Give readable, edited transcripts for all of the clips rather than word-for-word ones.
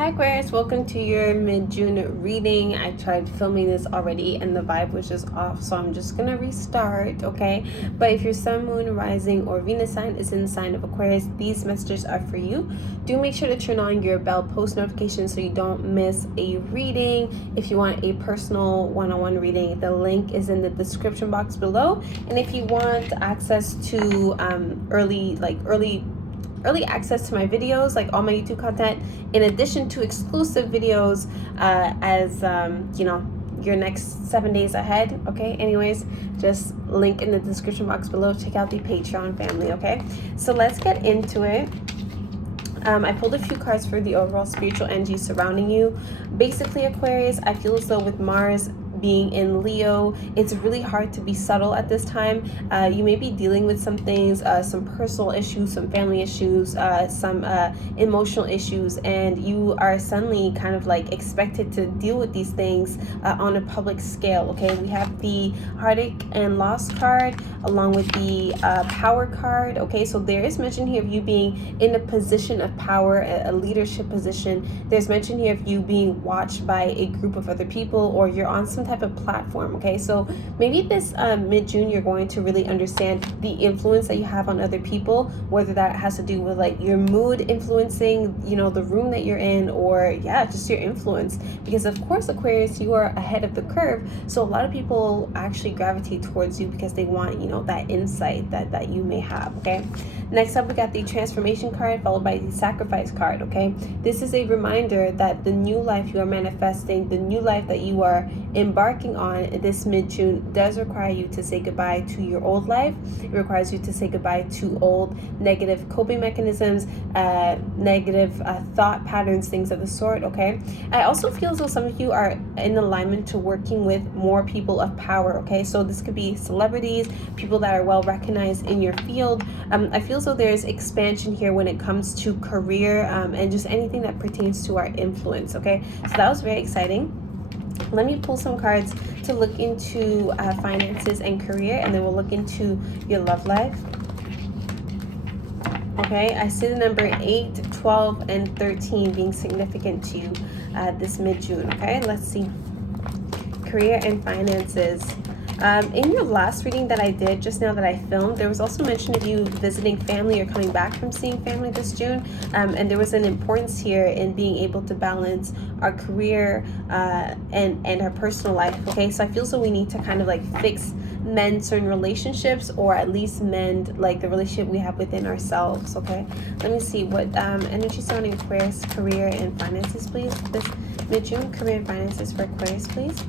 Hi Aquarius, welcome to your mid-June reading. I tried filming this already and the vibe was just off, so I'm just gonna restart, okay? But if your sun, moon, rising, or Venus sign is in the sign of Aquarius, these messages are for you. Do make sure to turn on your bell post notifications so you don't miss a reading. If you want a personal one-on-one reading, the link is in the description box below. And if you want access to early access to my videos, like all my YouTube content, in addition to exclusive videos as your next 7 days ahead, okay? Anyways, just link in the description box below. Check out the Patreon family, okay? So let's get into it. I pulled a few cards for the overall spiritual energy surrounding you. Basically, Aquarius, I feel as though with Mars being in Leo, it's really hard to be subtle at this time. You may be dealing with some things, some personal issues, some family issues, some emotional issues, and you are suddenly kind of like expected to deal with these things on a public scale, okay? We have the heartache and loss card along with the power card, okay? So there is mention here of you being in a position of power, a leadership position. There's mention here of you being watched by a group of other people, or you're on some type of platform, okay? So maybe this mid-June you're going to really understand the influence that you have on other people, whether that has to do with like your mood influencing, the room that you're in, or just your influence. Because of course, Aquarius, you are ahead of the curve, so a lot of people actually gravitate towards you because they want, that insight that you may have, okay? Next up, we got the transformation card followed by the sacrifice card, okay? This is a reminder that the new life you are manifesting, the new life that you are embarking on this mid-June does require you to say goodbye to your old life. It requires you to say goodbye to old negative coping mechanisms, negative thought patterns, things of the sort, okay? I also feel as though some of you are in alignment to working with more people of power, okay? So this could be celebrities, people that are well recognized in your field. I feel as though there's expansion here when it comes to career and just anything that pertains to our influence, okay? So that was very exciting. Let me pull some cards to look into finances and career, and then we'll look into your love life. Okay, I see the number 8, 12, and 13 being significant to you this mid-June, okay? Let's see. Career and finances. In your last reading that I did just now that I filmed, there was also mention of you visiting family or coming back from seeing family this June, and there was an importance here in being able to balance our career and our personal life, okay? So I feel so we need to kind of like mend certain relationships, or at least mend like the relationship we have within ourselves, okay? Let me see what energy surrounding Aquarius, career and finances, please. This mid-June, career and finances for Aquarius, please.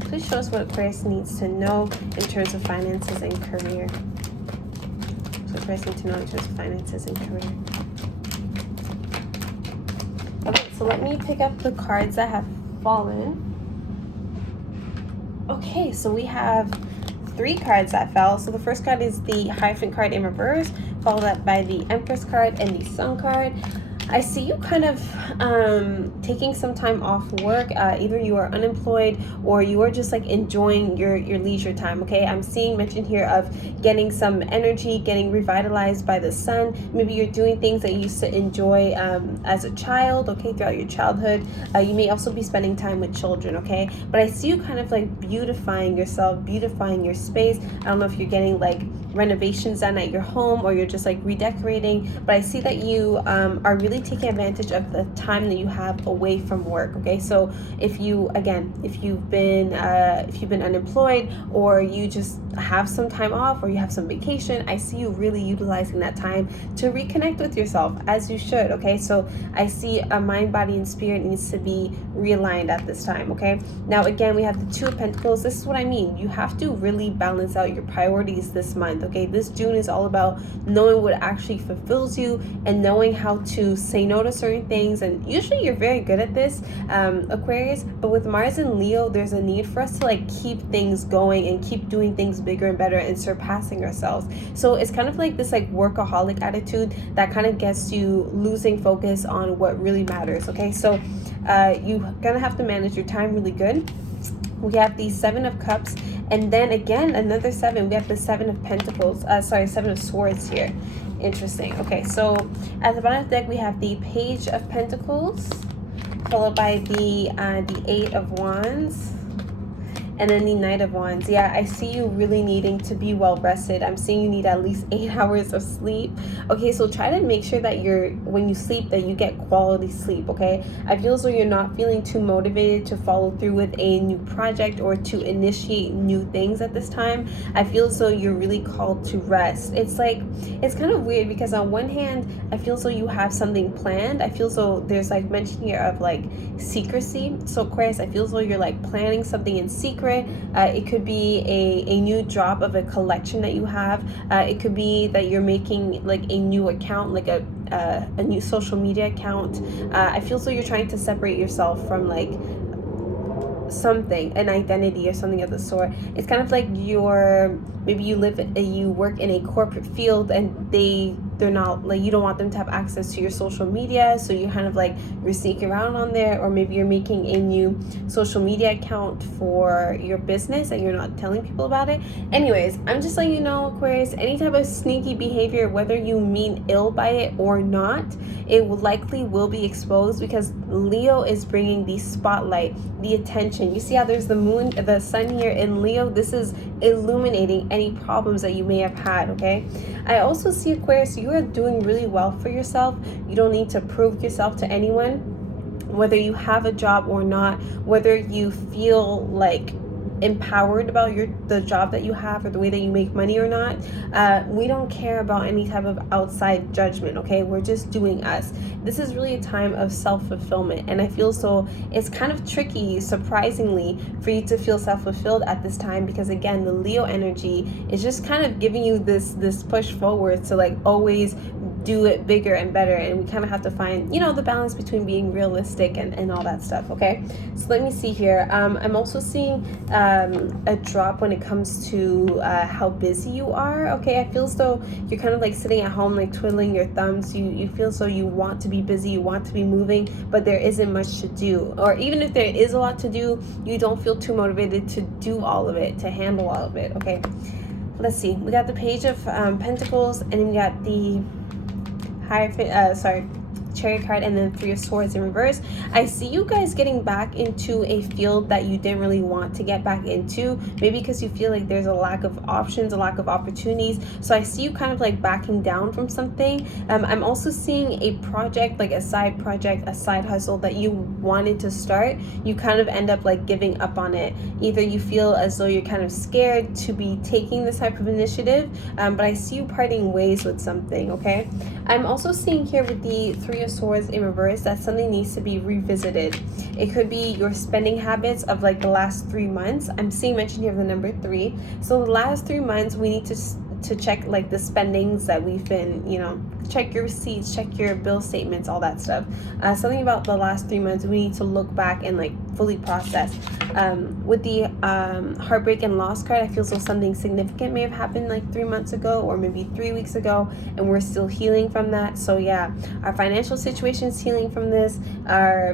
Please show us what Aquarius needs to know in terms of finances and career. So Aquarius needs to know in terms of finances and career. Okay, so let me pick up the cards that have fallen. Okay, so we have 3 cards that fell. So the first card is the Hierophant card in reverse, followed up by the Empress card and the Sun card. I see you kind of taking some time off work. Either you are unemployed or you are just like enjoying your leisure time, okay? I'm seeing mention here of getting some energy, getting revitalized by the sun. Maybe you're doing things that you used to enjoy as a child, okay, throughout your childhood. You may also be spending time with children, okay? But I see you kind of like beautifying yourself, beautifying your space. I don't know if you're getting like renovations done at your home or you're just like redecorating, but I see that you are really taking advantage of the time that you have away from work, okay? So if you've been unemployed, or you just have some time off, or you have some vacation, I see you really utilizing that time to reconnect with yourself, as you should, okay? So I see a mind, body, and spirit needs to be realigned at this time, okay? Now again, we have the 2 of Pentacles. This is what I mean. You have to really balance out your priorities this month, okay? This June is all about knowing what actually fulfills you and knowing how to say no to certain things, and usually you're very good at this, Aquarius, but with Mars and Leo, there's a need for us to like keep things going and keep doing things bigger and better and surpassing ourselves. So it's kind of like this like workaholic attitude that kind of gets you losing focus on what really matters, okay? So you're gonna have to manage your time really good. We have the 7 of Cups, and then again another 7. We have the 7 of Pentacles, 7 of Swords here. Interesting. Okay, so at the bottom of the deck we have the Page of Pentacles, followed by the 8 of Wands, and then the Knight of Wands. Yeah, I see you really needing to be well rested. I'm seeing you need at least 8 hours of sleep. Okay, so try to make sure that when you sleep, that you get quality sleep, okay? I feel as though you're not feeling too motivated to follow through with a new project or to initiate new things at this time. I feel as though you're really called to rest. It's kind of weird because on one hand, I feel as though you have something planned. I feel as though there's like mention here of like secrecy. So Aquarius, I feel as though you're like planning something in secret. It could be a new drop of a collection that you have. It could be that you're making like a new account, like a new social media account. I feel so you're trying to separate yourself from like something, an identity or something of the sort. It's kind of like you work in a corporate field and they're not like, you don't want them to have access to your social media, so you kind of like you're sneaking around on there, or maybe you're making a new social media account for your business and you're not telling people about it. Anyways, I'm just letting you know, Aquarius, any type of sneaky behavior, whether you mean ill by it or not, it likely will be exposed, because Leo is bringing the spotlight, the attention. You see how there's the moon, the sun here in Leo? This is illuminating any problems that you may have had, okay? I also see, Aquarius, you are doing really well for yourself. You don't need to prove yourself to anyone, whether you have a job or not, whether you feel like empowered about the job that you have or the way that you make money or not. We don't care about any type of outside judgment, okay? We're just doing us. This is really a time of self-fulfillment, and I feel so it's kind of tricky, surprisingly, for you to feel self-fulfilled at this time, because again, the Leo energy is just kind of giving you this push forward to like always do it bigger and better, and we kind of have to find, the balance between being realistic and all that stuff, okay? So let me see here. I'm also seeing a drop when it comes to how busy you are, okay? I feel as though you're kind of like sitting at home like twiddling your thumbs. You feel as though you want to be busy, you want to be moving, but there isn't much to do, or even if there is a lot to do, you don't feel too motivated to do all of it, to handle all of it, okay? Let's see, we got the Page of Pentacles, and then we got the Chariot card, and then 3 of Swords in reverse. I see you guys getting back into a field that you didn't really want to get back into, maybe because you feel like there's a lack of options, a lack of opportunities. So I see you kind of like backing down from something. I'm also seeing a project, like a side project, a side hustle that you wanted to start. You kind of end up like giving up on it. Either you feel as though you're kind of scared to be taking this type of initiative, but I see you parting ways with something, okay? I'm also seeing here with the 3 of Swords in reverse that something needs to be revisited. It could be your spending habits of like the last 3 months. I'm seeing mention here of the number 3. So the last 3 months, we need to check like the spendings that we've been, check your receipts, check your bill statements, all that stuff. Something about the last 3 months, we need to look back and like fully process. With the Heartbreak and Loss card, I feel so something significant may have happened like 3 months ago, or maybe 3 weeks ago, and we're still healing from that. So yeah, our financial situation is healing from this,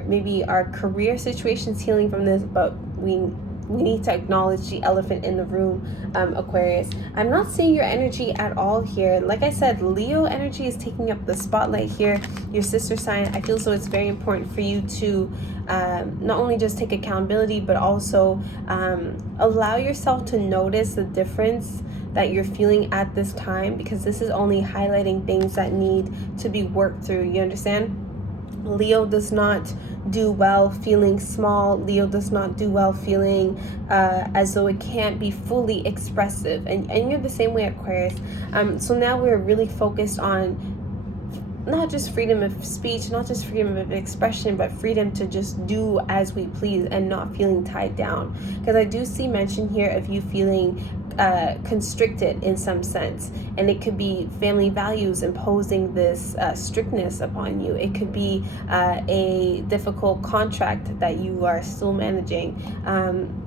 maybe our career situation is healing from this, but we need to acknowledge the elephant in the room, Aquarius. I'm not seeing your energy at all here. Like I said, Leo energy is taking up the spotlight here, your sister sign. I feel so it's very important for you to not only just take accountability, but also allow yourself to notice the difference that you're feeling at this time, because this is only highlighting things that need to be worked through. You understand? Leo does not do well feeling small. Leo does not do well feeling as though it can't be fully expressive, and you're the same way, Aquarius. So now we're really focused on not just freedom of speech, not just freedom of expression, but freedom to just do as we please and not feeling tied down. Because I do see mention here of you feeling constricted in some sense, and it could be family values imposing this strictness upon you. It could be a difficult contract that you are still managing,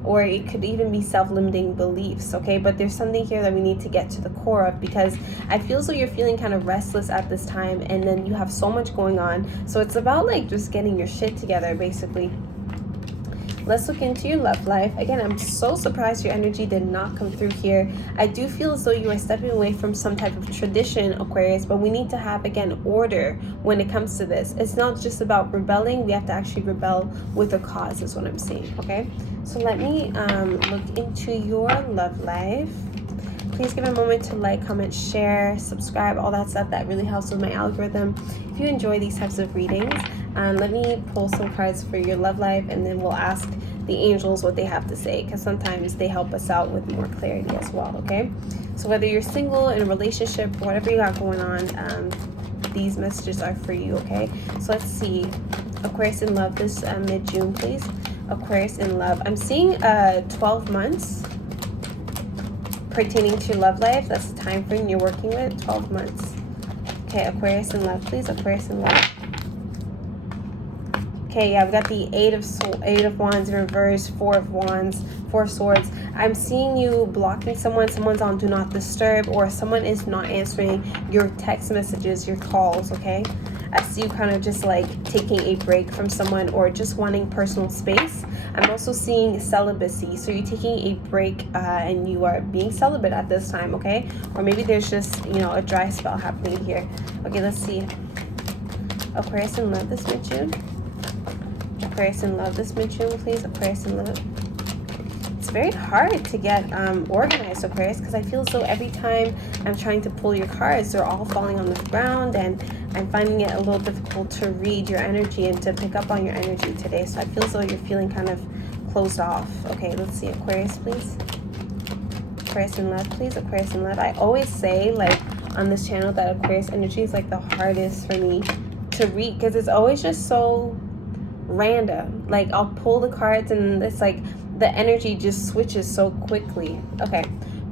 or it could even be self-limiting beliefs, okay? But there's something here that we need to get to the core of, because I feel so you're feeling kind of restless at this time, and then you have so much going on. So it's about like just getting your shit together, basically. Let's look into your love life. Again, I'm so surprised your energy did not come through here. I do feel as though you are stepping away from some type of tradition, Aquarius, but we need to have, again, order when it comes to this. It's not just about rebelling. We have to actually rebel with a cause is what I'm saying, okay? So let me look into your love life. Please give a moment to like, comment, share, subscribe, all that stuff. That really helps with my algorithm. If you enjoy these types of readings, let me pull some cards for your love life, and then we'll ask the angels what they have to say, because sometimes they help us out with more clarity as well, okay? So whether you're single, in a relationship, whatever you got going on, these messages are for you, okay? So let's see. Aquarius in love this mid-June, please. Aquarius in love. I'm seeing 12 months pertaining to your love life. That's the time frame you're working with, 12 months. Okay, Aquarius in love, please. Aquarius in love. Okay, yeah, I've got the Eight of Wands in reverse, Four of Wands, Four of Swords. I'm seeing you blocking someone. Someone's on Do Not Disturb, or someone is not answering your text messages, your calls, okay? I see you kind of just like taking a break from someone, or just wanting personal space. I'm also seeing celibacy. So you're taking a break and you are being celibate at this time, okay? Or maybe there's just, you know, a dry spell happening here. Okay, let's see. Aquarius in love this mid-June. Aquarius in love this mid-June, please. Aquarius in love. It's very hard to get organized, Aquarius, because I feel as though every time I'm trying to pull your cards, they're all falling on the ground, and I'm finding it a little difficult to read your energy and to pick up on your energy today. So I feel as though you're feeling kind of closed off. Okay, let's see. Aquarius, please. Aquarius in love, please. Aquarius in love. I always say, like, on this channel that Aquarius energy is like the hardest for me to read, because it's always just so random. Like, I'll pull the cards and it's like the energy just switches so quickly. Okay,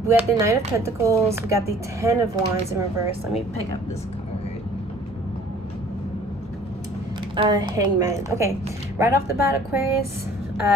we got the Nine of Pentacles, we got the Ten of Wands in reverse. Let me pick up this card. Hangman. Okay, right off the bat, Aquarius,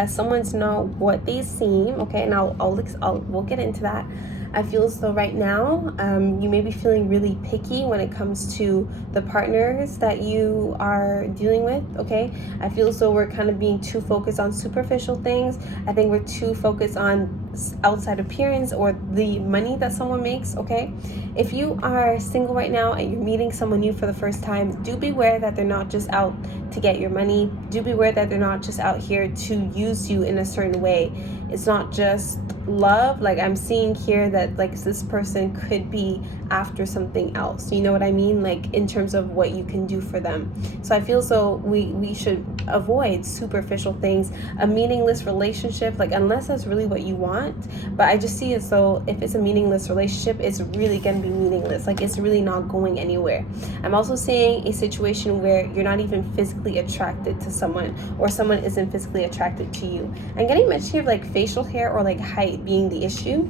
someone's not what they seem. Okay, and we'll get into that. I feel as though right now you may be feeling really picky when it comes to the partners that you are dealing with, okay? I feel as though we're kind of being too focused on superficial things. I think we're too focused on outside appearance or the money that someone makes, okay? If you are single right now and you're meeting someone new for the first time, do beware that they're not just out to get your money. Do beware that they're not just out here to use you in a certain way. It's not just love. Like, I'm seeing here that like this person could be after something else, you know what I mean, like in terms of what you can do for them. So I feel as though we should avoid superficial things, a meaningless relationship, like unless that's really what you want. But I just see it, so if it's a meaningless relationship, it's really gonna be meaningless, like it's really not going anywhere. I'm also seeing a situation where you're not even physically attracted to someone, or someone isn't physically attracted to you. I'm getting mentioned here of like facial hair or like height being the issue.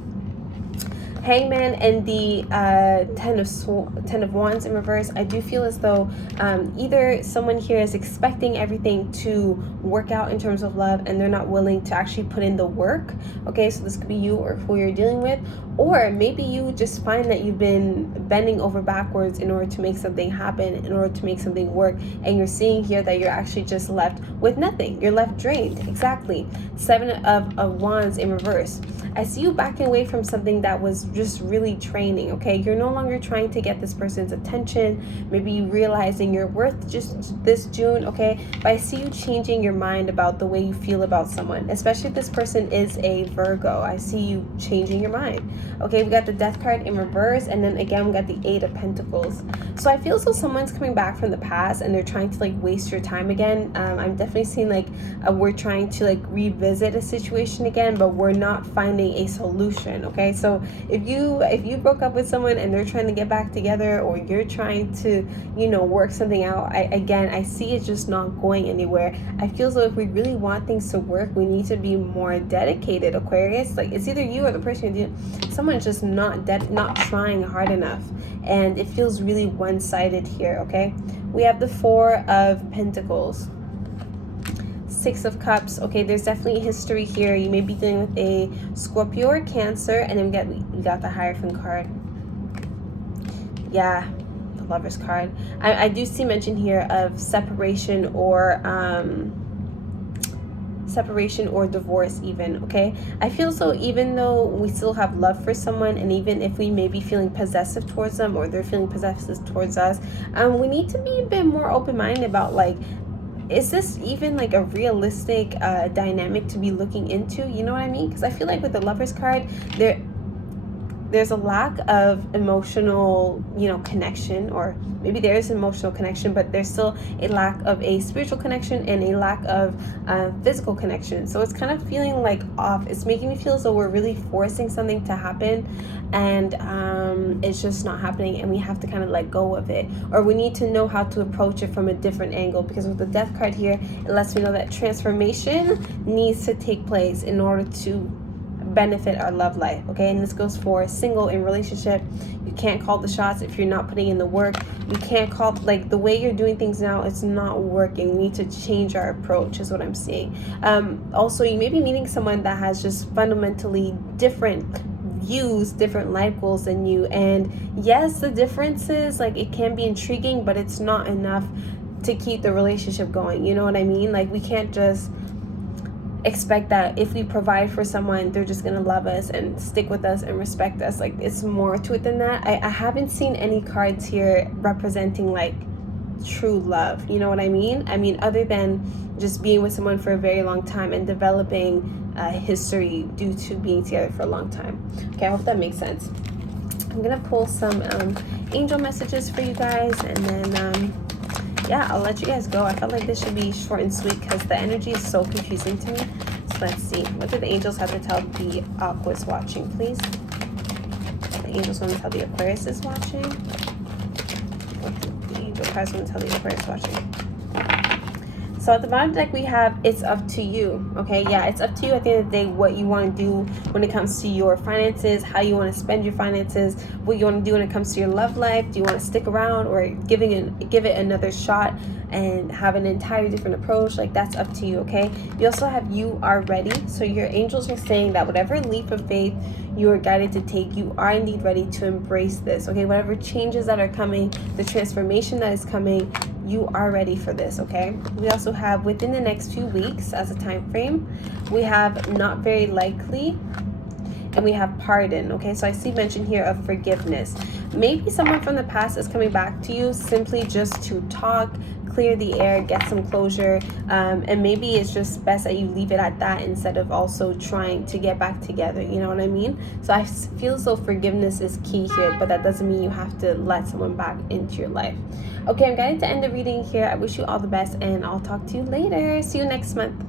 Hangman and the Ten of Wands in reverse. I do feel as though either someone here is expecting everything to work out in terms of love and they're not willing to actually put in the work. Okay, so this could be you or who you're dealing with. Or maybe you just find that you've been bending over backwards in order to make something happen, in order to make something work, and you're seeing here that you're actually just left with nothing. You're left drained. Exactly. Seven of Wands in reverse. I see you backing away from something that was just really draining, okay? You're no longer trying to get this person's attention, maybe you realizing your worth just this June, okay? But I see you changing your mind about the way you feel about someone, especially if this person is a Virgo. I see you changing your mind. Okay, we got the Death card in reverse, and then again we got the Eight of Pentacles. So I feel as though someone's coming back from the past and they're trying to like waste your time again. I'm definitely seeing like we're trying to like revisit a situation again, but we're not finding a solution, okay? So if you broke up with someone and they're trying to get back together, or you're trying to, you know, work something out, I see it just not going anywhere. I feel as though if we really want things to work, we need to be more dedicated, Aquarius. Like, it's either you or the person you're doing. Someone's just not trying hard enough, and it feels really one-sided here, okay? We have the Four of Pentacles, Six of Cups. Okay, there's definitely a history here. You may be dealing with a Scorpio or Cancer, and then we got the Hierophant card. Yeah, the Lover's card. I do see mention here of separation or separation or divorce even, okay? I feel so even though we still have love for someone, and even if we may be feeling possessive towards them or they're feeling possessive towards us, we need to be a bit more open-minded about, like, is this even like a realistic dynamic to be looking into? You know what I mean? Because I feel like with the Lovers card, there's a lack of emotional, connection, or maybe there is emotional connection, but there's still a lack of a spiritual connection and a lack of physical connection. So it's kind of feeling like off. It's making me feel as though we're really forcing something to happen, and it's just not happening, and we have to kind of let go of it, or we need to know how to approach it from a different angle. Because with the Death card here, it lets me know that transformation needs to take place in order to benefit our love life, okay? And this goes for single and relationship. You can't call the shots if you're not putting in the work. You can't call, like, the way you're doing things now, it's not working. We need to change our approach, is what I'm seeing. Also, you may be meeting someone that has just fundamentally different views, different life goals than you, and yes, the differences, like, it can be intriguing, but it's not enough to keep the relationship going. You know what I mean? Like, we can't just expect that if we provide for someone, they're just gonna love us and stick with us and respect us. Like, it's more to it than that. I haven't seen any cards here representing like true love. You know what I mean? I mean, other than just being with someone for a very long time and developing history due to being together for a long time. Okay, I hope that makes sense. I'm gonna pull some angel messages for you guys, and then yeah, I'll let you guys go. I felt like this should be short and sweet because the energy is so confusing to me. So let's see. What do the angels have to tell the Aquarius watching, please? The angels want to tell the Aquarius is watching. What do the angel cards want to tell the Aquarius watching? So at the bottom of the deck, we have it's up to you, okay? Yeah, it's up to you at the end of the day what you want to do when it comes to your finances, how you want to spend your finances, what you want to do when it comes to your love life. Do you want to stick around or give it another shot and have an entirely different approach? Like, that's up to you, okay? You also have you are ready. So your angels are saying that whatever leap of faith you are guided to take, you are indeed ready to embrace this, okay? Whatever changes that are coming, the transformation that is coming, you are ready for this, okay? We also have within the next few weeks as a time frame. We have not very likely, and we have pardon, okay? So I see mention here of forgiveness. Maybe someone from the past is coming back to you simply just to talk, clear the air, get some closure, and maybe it's just best that you leave it at that instead of also trying to get back together. You know what I mean? So I feel as though forgiveness is key here, but that doesn't mean you have to let someone back into your life. Okay, I'm going to end the reading here. I wish you all the best, and I'll talk to you later. See you next month.